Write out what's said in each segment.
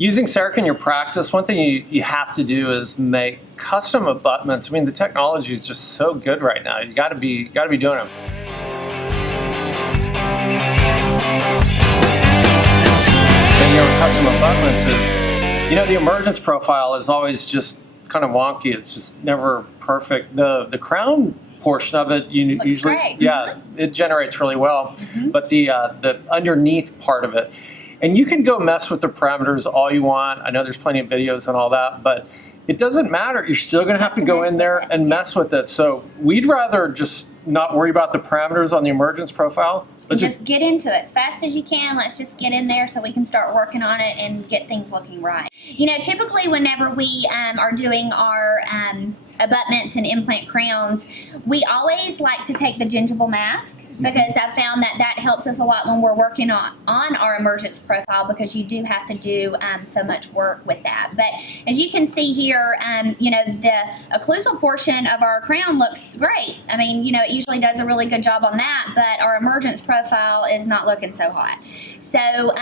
Using CEREC in your practice, one thing you have to do is make custom abutments. I mean, the technology is just so good right now. You got to be doing them. And custom abutments is, the emergence profile is always just kind of wonky. It's just never perfect. The crown portion of it, usually, great. It generates really well. But the underneath part of it. And you can go mess with the parameters all you want. I know there's plenty of videos and all that, but it doesn't matter. You're still going to have to go in there and mess with it. So we'd rather just not worry about the parameters on the emergence profile. But just get into it as fast as you can. Let's just get in there so we can start working on it and get things looking right. Typically whenever we are doing our abutments and implant crowns, we always like to take the gingival mask, because I found that helps us a lot when we're working on our emergence profile, because you do have to do so much work with that. But as you can see here, the occlusal portion of our crown looks great. I mean, it usually does a really good job on that, but our emergence profile is not looking so hot. So,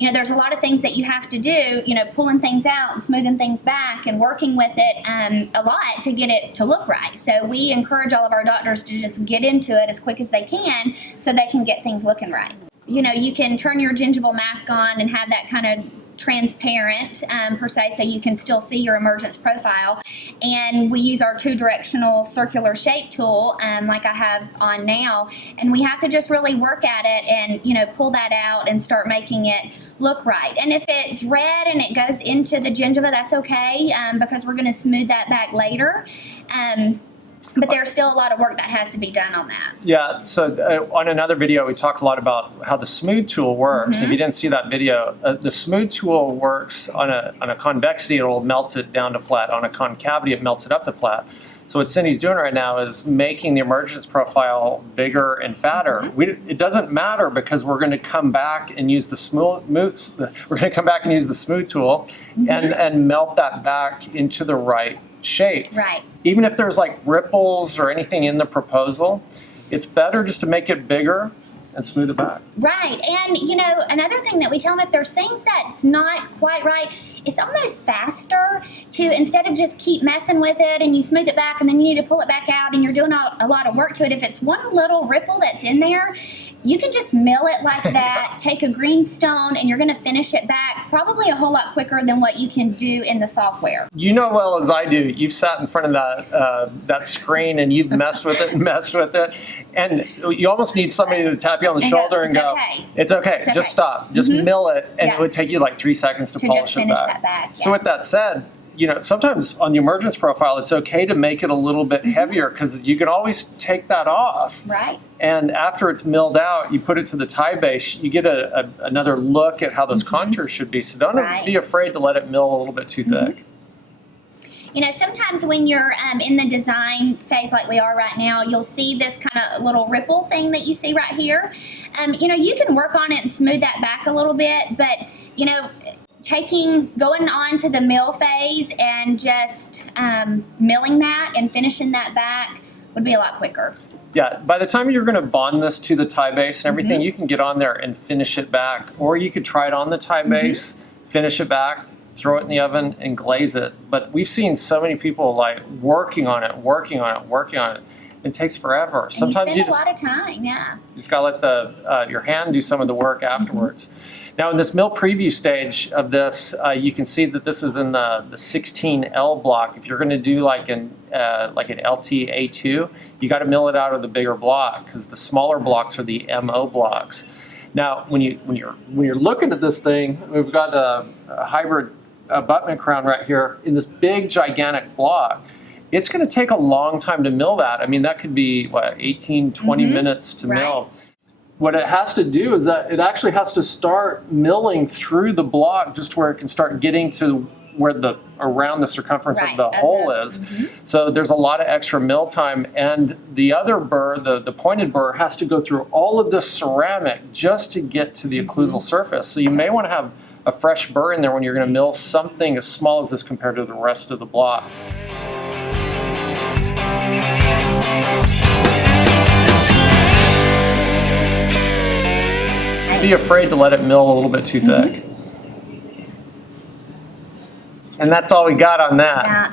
there's a lot of things that you have to do, pulling things out and smoothing things back and working with it a lot to get it to look right. So we encourage all of our doctors to just get into it as quick as they can so they can get things looking right. You can turn your gingival mask on and have that kind of transparent per se, so you can still see your emergence profile. And we use our 2-directional circular shape tool like I have on now, and we have to just really work at it and pull that out and start making it look right. And if it's red and it goes into the gingiva, that's okay, because we're going to smooth that back later. But there's still a lot of work that has to be done on that. Yeah, so on another video, we talked a lot about how the smooth tool works. If you didn't see that video, the smooth tool works on a convexity, it'll melt it down to flat. On a concavity, it melts it up to flat. So what Cindy's doing right now is making the emergence profile bigger and fatter. It doesn't matter, because we're going to come back and use the smooth tool and melt that back into the right shape. Right. Even if there's like ripples or anything in the proposal, it's better just to make it bigger and smooth it back. Right. And another thing that we tell them, if there's things that's not quite right, it's almost faster to, instead of just keep messing with it and you smooth it back and then you need to pull it back out and you're doing a lot of work to it. If it's one little ripple that's in there, you can just mill it like that, take a green stone, and you're going to finish it back probably a whole lot quicker than what you can do in the software. You know well as I do, you've sat in front of that screen and you've messed with it and messed with it, and you almost need somebody to tap you on the shoulder and go, it's okay, just stop, just mill it, and it would take you like 3 seconds to polish just finish that back. So with that said, sometimes on the emergence profile, it's okay to make it a little bit heavier, because you can always take that off. Right. And after it's milled out, you put it to the tie base, you get another look at how those contours should be. So don't be afraid to let it mill a little bit too thick. Sometimes when you're in the design phase like we are right now, you'll see this kind of little ripple thing that you see right here. You can work on it and smooth that back a little bit, but, going on to the mill phase and just milling that and finishing that back would be a lot quicker. Yeah, by the time you're going to bond this to the tie base and everything, you can get on there and finish it back. Or you could try it on the tie base, finish it back, throw it in the oven, and glaze it. But we've seen so many people like working on it. It takes forever. And sometimes you spend a lot of time, yeah. You just got to let your hand do some of the work afterwards. Now in this mill preview stage of this, you can see that this is in the 16L block. If you're going to do like an LTA2, you got to mill it out of the bigger block, because the smaller blocks are the MO blocks. Now when you're looking at this thing, we've got a hybrid abutment crown right here in this big gigantic block. It's going to take a long time to mill that. I mean, that could be, 18, 20 minutes to mill. What it has to do is that it actually has to start milling through the block just where it can start getting to where around the circumference of the hole is. So there's a lot of extra mill time, and the other burr, the pointed burr, has to go through all of this ceramic just to get to the occlusal surface. So you may want to have a fresh burr in there when you're going to mill something as small as this compared to the rest of the block. Be afraid to let it mill a little bit too thick. And that's all we got on that. Yeah.